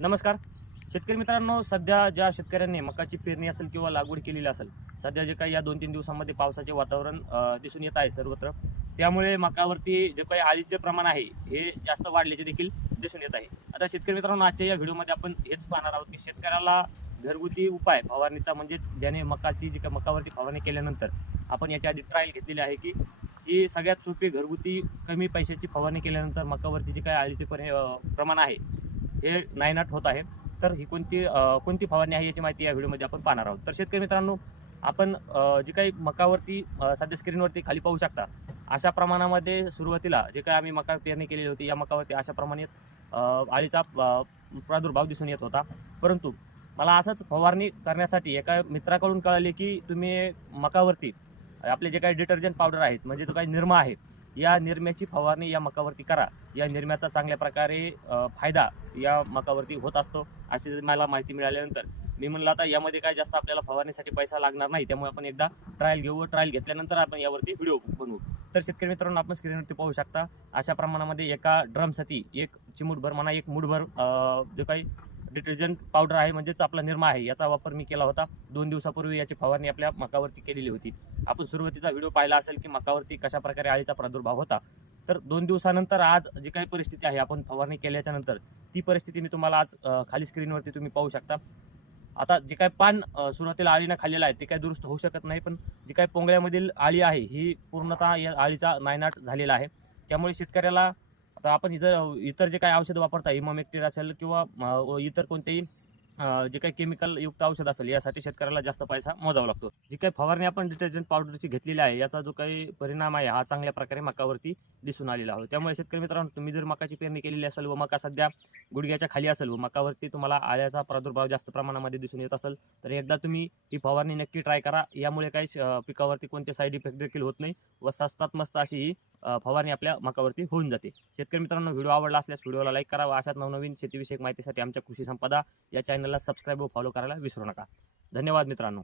नमस्कार शेतकरी मित्रांनो, सध्या ज्या शेतकऱ्यांनी मकाची पेरणी असेल किंवा लागवड केलेली असेल, सध्या जे काही या 2-3 दिवसांमध्ये पावसाचे वातावरण दिसून येत आहे सर्वत्र, त्यामुळे मकावरती जे काही अळीचे प्रमाण आहे हे जास्त वाढल्याचे देखील दिसून येत आहे. आता शेतकरी मित्रांनो, आजच्या या व्हिडिओमध्ये आपण हेच पाहणार आहोत की शेतकऱ्याला घरगुती उपाय फवारणीचा, म्हणजेच ज्याने मकाची जी काही मकावरती फवारणी केल्यानंतर आपण याच्या आधी ट्रायल घेतलेली आहे की ही सगळ्यात सोपी घरगुती कमी पैशाची फवारणी केल्यानंतर मकावरती जे काही अळीचे प्रमाण आहे हे नायनाट होत आहे. तर ही कोणती फवारणी आहे याची माहिती या व्हिडिओमध्ये आपण पाहणार आहोत. तर शेतकरी मित्रांनो, आपण जी काही मकावरती सध्या स्क्रीनवरती खाली पाहू शकता, अशा प्रमाणामध्ये सुरुवातीला जे काही आम्ही मका पेरणी केलेली होती या मकावरती अशा प्रमाणात अळीचा प्रादुर्भाव दिसून येत होता. परंतु मला असंच फवारणी करण्यासाठी एका मित्राकडून कळाले की तुम्ही मकावरती आपले जे काही डिटर्जंट पावडर आहेत, म्हणजे जो काही निरमा आहे, या निरम्याची फवारणी या मकावरती करा. या निरम्याचा चांगल्या प्रकारे फायदा या मकावरती होत असतो, अशी मला माहिती मिळाल्यानंतर मी म्हणलं आता यामध्ये काय जास्त आपल्याला फवारणीसाठी पैसा लागणार नाही, त्यामुळे आपण एकदा ट्रायल घेऊ. ट्रायल घेतल्यानंतर आपण यावरती व्हिडिओ बनवू. तर शेतकरी मित्रांनो, आपण स्क्रीनवरती पाहू शकता अशा प्रमाणामध्ये एका ड्रमसाठी एक चिमूटभर म्हणा, एक मूठभर जो काही डिटर्जंट पावडर आहे, म्हणजेच आपला निरमा आहे, याचा वापर मी केला होता. 2 दिवसापूर्वी याची फवारणी आपल्या मकावरती केलेली होती. आपण सुरुवातीचा व्हिडिओ पाहिला असेल की मकावरती कशा प्रकारे अळीचा प्रादुर्भाव होता. तर 2 दिवसानंतर आज जी काही परिस्थिती आहे, आपण फवारणी केल्याच्या नंतर ती परिस्थिती मी तुम्हाला आज खाली स्क्रीनवरती तुम्ही पाहू शकता. आता जे काही पान सुरुवातीला अळीनं खाल्लेलं आहे ते काही दुरुस्त होऊ शकत नाही, पण जी काही पोंगळ्यामधील अळी आहे ही पूर्णतः या अळीचा नायनाट झालेला आहे. त्यामुळे शेतकऱ्याला आता आपण इतर जे काही औषध वापरता, इमामेक्टिन असेल किंवा इतर कोणतेही जे काही केमिकल युक्त औषध असेल, यासाठी शेतकऱ्याला जास्त पैसा मोजावा लागतो. जी काही फवारणी आपण डिटर्जंट पावडरची घेतलेली आहे, याचा जो काही परिणाम आहे हा चांगल्या प्रकारे मकावरती दिसून आलेला आहे. त्यामुळे शेतकरी मित्रांनो, तुम्ही जर मकाची पेरणी केलेली असेल व मका सध्या गुडघ्याच्या खाली असेल व मकावरती तुम्हाला आळ्याचा प्रादुर्भाव जास्त प्रमाणामध्ये दिसून येत असेल, तर एकदा तुम्ही ही फवारणी नक्की ट्राय करा. यामुळे काही पिकावरती कोणते साईड इफेक्ट देखील होत नाही व स्वस्तात मस्त अशी ही फवारणी आपल्या मकावरती होऊन जाते. शेतकरी मित्रांनो, व्हिडिओ आवडला असल्यास व्हिडिओला लाईक करा व अशाच नवनवीन शेतीविषयक माहितीसाठी आमच्या कृषी संपदा या चॅनलला सबस्क्राईब व फॉलो करायला विसरू नका. धन्यवाद मित्रांनो.